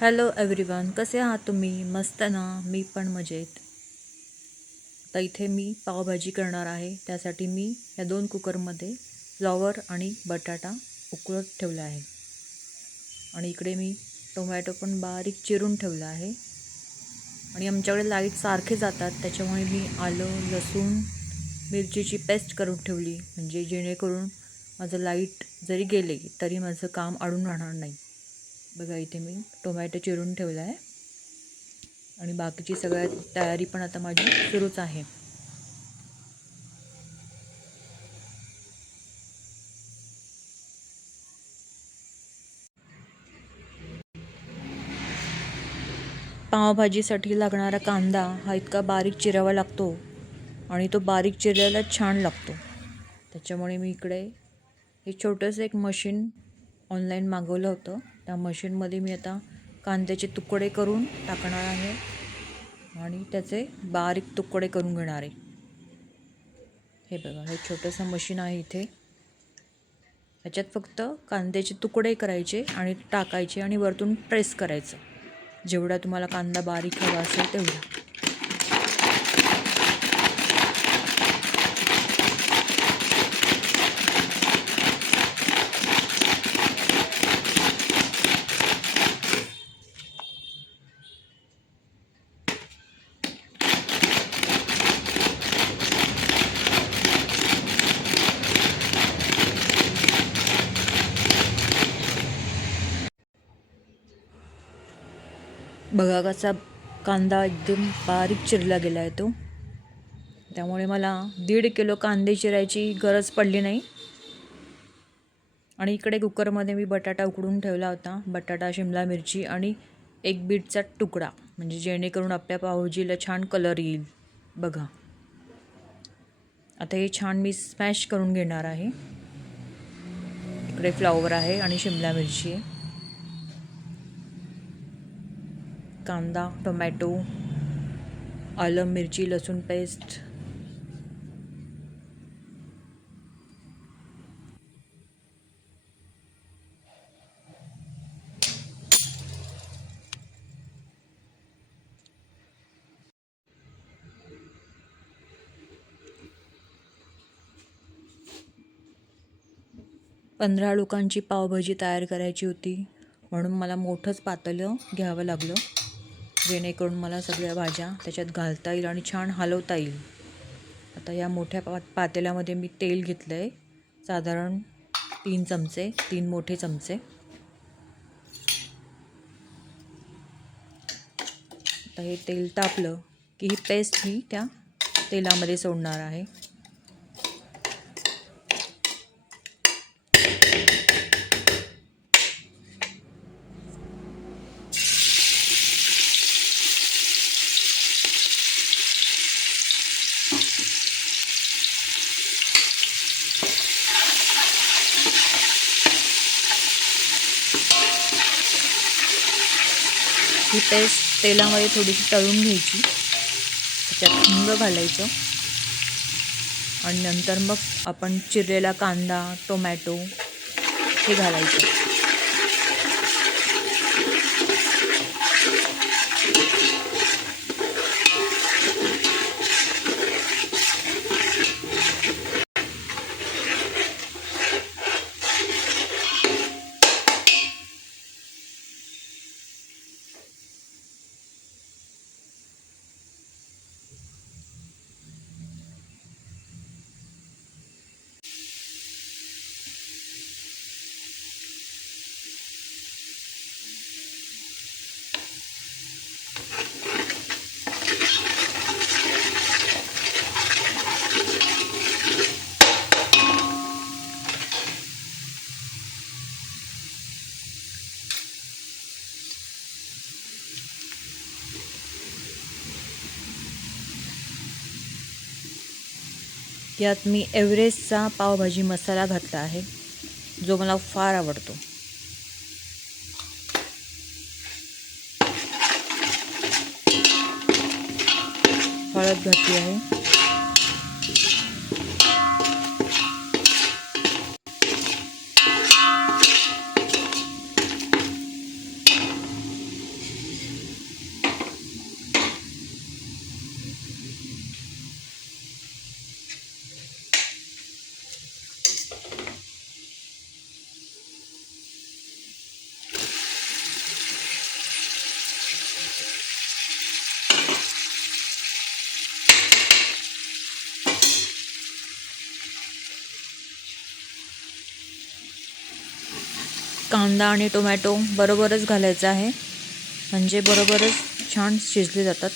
Hello everyone कसे आहात तुम्ही? मस्त ना? मी पण मजेत. आता इथे मी पावभाजी करणार आहे. त्यासाठी मी ह्या दोन कुकरमध्ये फ्लॉवर आणि बटाटा उकळत ठेवला आहे. आणि इकडे मी टोमॅटो पण बारीक चिरून ठेवला आहे. आणि आमच्याकडे लाइट सारखे जातात. त्याच्यामुळे मी आलं लसूण मिरचीची पेस्ट करून ठेवली. म्हणजे जेणेकरून माझं लाइट जरी गेले तरी माझं काम अडून राहणार नाही. बघा इथे मी टोमॅटो चिरून ठेवला आहे. आणि बाकीची सगळ्यात तयारी पण आता माझी सुरूच आहे. पावभाजीसाठी लागणारा कांदा हा इतका बारीक चिरावा लागतो आणि तो बारीक चिरलेला छान लागतो. त्याच्यामुळे मी इकडे हे छोटंसं एक मशीन ऑनलाईन मागवलं होतं. त्या मशीनमध्ये मी आता कांद्याचे तुकडे करून टाकणार आहे आणि त्याचे बारीक तुकडे करून घेणार आहे. हे बघा हे छोटंसं मशीन आहे इथे. त्याच्यात फक्त कांद्याचे तुकडे करायचे आणि टाकायचे आणि वरतून प्रेस करायचं. जेवढा तुम्हाला कांदा बारीक हवा असेल तेवढा. बघा कसा कांदा एकदम बारीक चिरला गेला आहे तो. त्यामुळे मला दीड किलो कांदे चिरायची गरज पडली नाही. आणि इकडे कुकरमध्ये मी बटाटा उकडून ठेवला होता. बटाटा शिमला मिरची आणि एक बीटचा तुकडा. म्हणजे जेणेकरून आपल्या पावभाजीला छान कलर येईल. बघा. आता हे छान मी स्मॅश करून घेणार आहे. इकडे फ्लॉवर आहे आणि शिमला मिरची आहे. कांदा टोमॅटो आलं मिरची लसूण पेस्ट. पंधरा लोकांची पावभाजी तयार करायची होती म्हणून मला मोठंच पातळ घ्यावं लागलं. जेणेकरून मला सगळ्या भाज्या त्याच्यात घालता येईल आणि छान हलवता येईल. आता या मोठ्या पा पातेल्यामध्ये मी तेल घेतलं आहे साधारण तीन चमचे तीन मोठे चमचे. आता हे तेल तापलं की ही पेस्ट मी त्या तेलामध्ये सोडणार आहे. ही पेस्ट तेलामध्ये थोडीशी तळून घ्यायची. त्याच्यात हिंग घालायचं. आणि नंतर मग आपण चिरलेला कांदा टोमॅटो हे घालायचं. यात मी एव्हरेस्टचा पावभाजी मसाला घातला आहे. जो मला फार आवडतो. हळद घातली आहे. कांदा आणि टोमॅटो बरोबरच घालायचा आहे. म्हणजे बरोबरच छान शिजले जातात.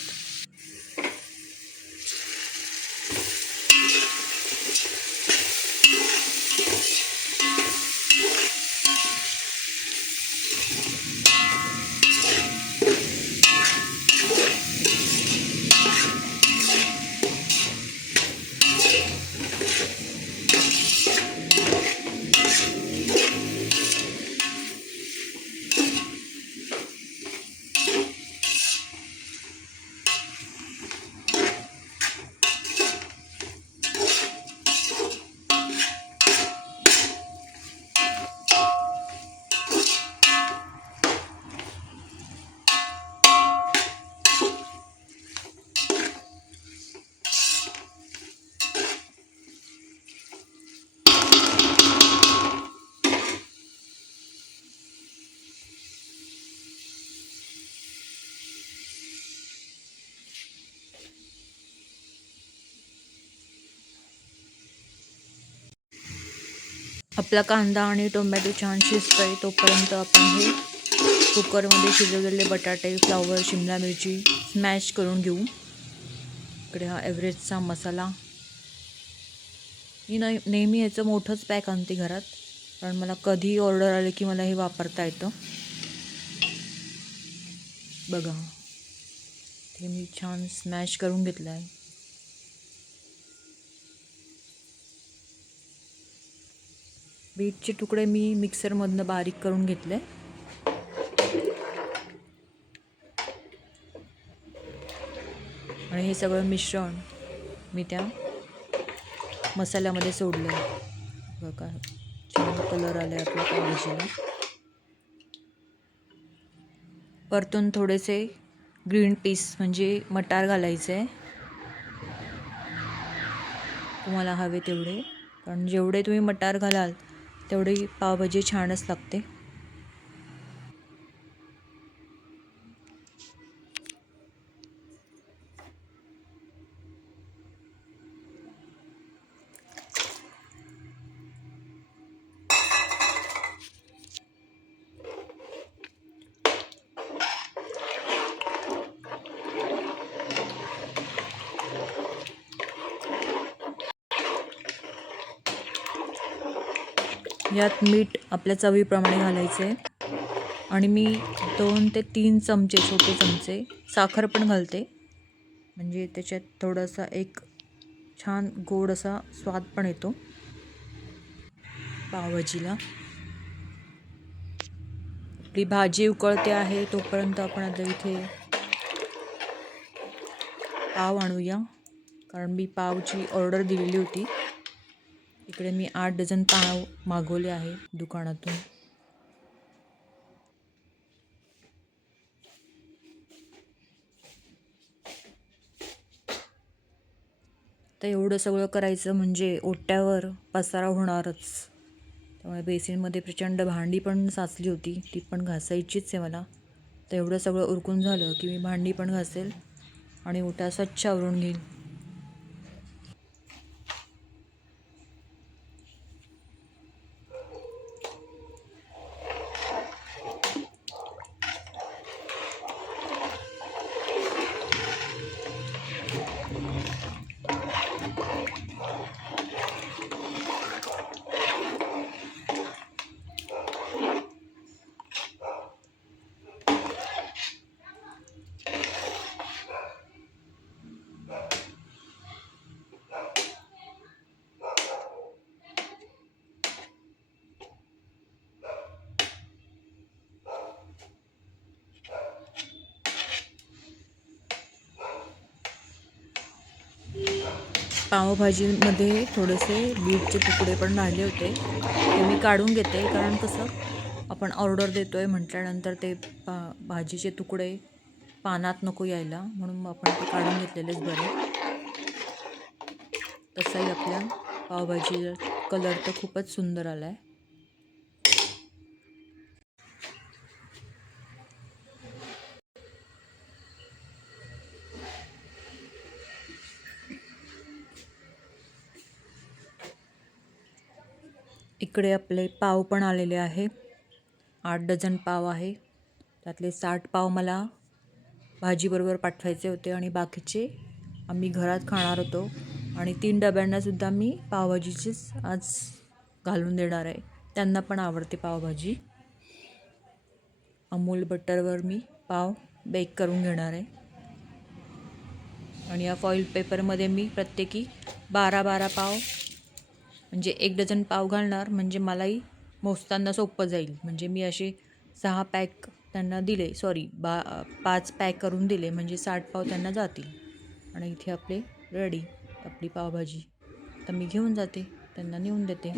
आपला कांदा आणि टोमॅटो छान शिजतोय तोपर्यंत आपण हे कुकरमध्ये शिजवलेले बटाटे फ्लावर शिमला मिरची स्मॅश करून घेऊ. इकडे हा एव्हरेजचा मसाला. मी नाही नेहमी ह्याचं मोठंच पॅक आणते घरात कारण मला कधी ऑर्डर आले की मला हे वापरता येतं. बघा. ते मी छान स्मॅश करून घेतलं आहे बीटचे तुकडे मी मिक्सरमधनं बारीक करून घेतले. आणि हे सगळं मिश्रण मी त्या मसाल्यामध्ये सोडलं बघा छान कलर आले आपल्या पावभाजीला परतून थोडेसे ग्रीन पीस म्हणजे मटार घालायचे. आहे तुम्हाला हवे तेवढे. कारण जेवढे तुम्ही मटार घालाल तेवढी पावभाजी छानच लागते. यात मीठ आपल्या चवीप्रमाणे घालायचे. आणि मी दोन ते तीन चमचे छोटे चमचे साखर पण घालते. म्हणजे त्याच्यात थोडासा एक छान गोड असा स्वाद पण येतो. पावभाजीला. आपली भाजी उकळते आहे तोपर्यंत आपण आता इथे पाव आणूया. कारण मी पावची ऑर्डर दिलेली होती. इकडे मी आठ डझन पाव मागवले आहे दुकानातून. तर एवढं सगळं करायचं म्हणजे ओट्यावर पसारा होणारच. त्यामुळे बेसिनमध्ये प्रचंड भांडी पण साचली होती ती पण घासायचीच आहे मला. तर एवढं सगळं उरकून झालं की मी भांडी पण घासेल आणि ओटा स्वच्छ आवरून घेईन. पावभाजीमध्ये थोडेसे बीटचे तुकडे पण राहिले होते. ते मी काढून घेते कारण कसं आपण ऑर्डर देतो आहे म्हटल्यानंतर ते पा भाजीचे तुकडे पानात नको यायला म्हणून आपण ते काढून घेतलेलेच बरे. तसाही आपल्या पावभाजी कलर तर खूपच सुंदर आला आहे इकडे आपले पाव पण आलेले आहे. आठ डझन पाव आहे. त्यातले साठ पाव मला भाजीबरोबर पाठवायचे होते आणि बाकीचे आम्ही घरात खाणार होतो. आणि तीन डब्यांनासुद्धा मी पावभाजीचीच आज घालून देणार आहे. त्यांना पण आवडते पावभाजी. अमूल बटरवर मी पाव बेक करून घेणार आहे. आणि या फॉईल पेपरमध्ये मी प्रत्येकी बारा बारा पाव म्हणजे एक डझन पाव घालणार म्हणजे मलाही मोजताना सोपं जाईल. म्हणजे मी असे सहा पॅक त्यांना दिले सॉरी बा पाच पॅक करून दिले म्हणजे साठ पाव त्यांना जातील. आणि इथे आपले रेडी आपली पावभाजी. तर मी घेऊन जाते त्यांना नेऊन देते.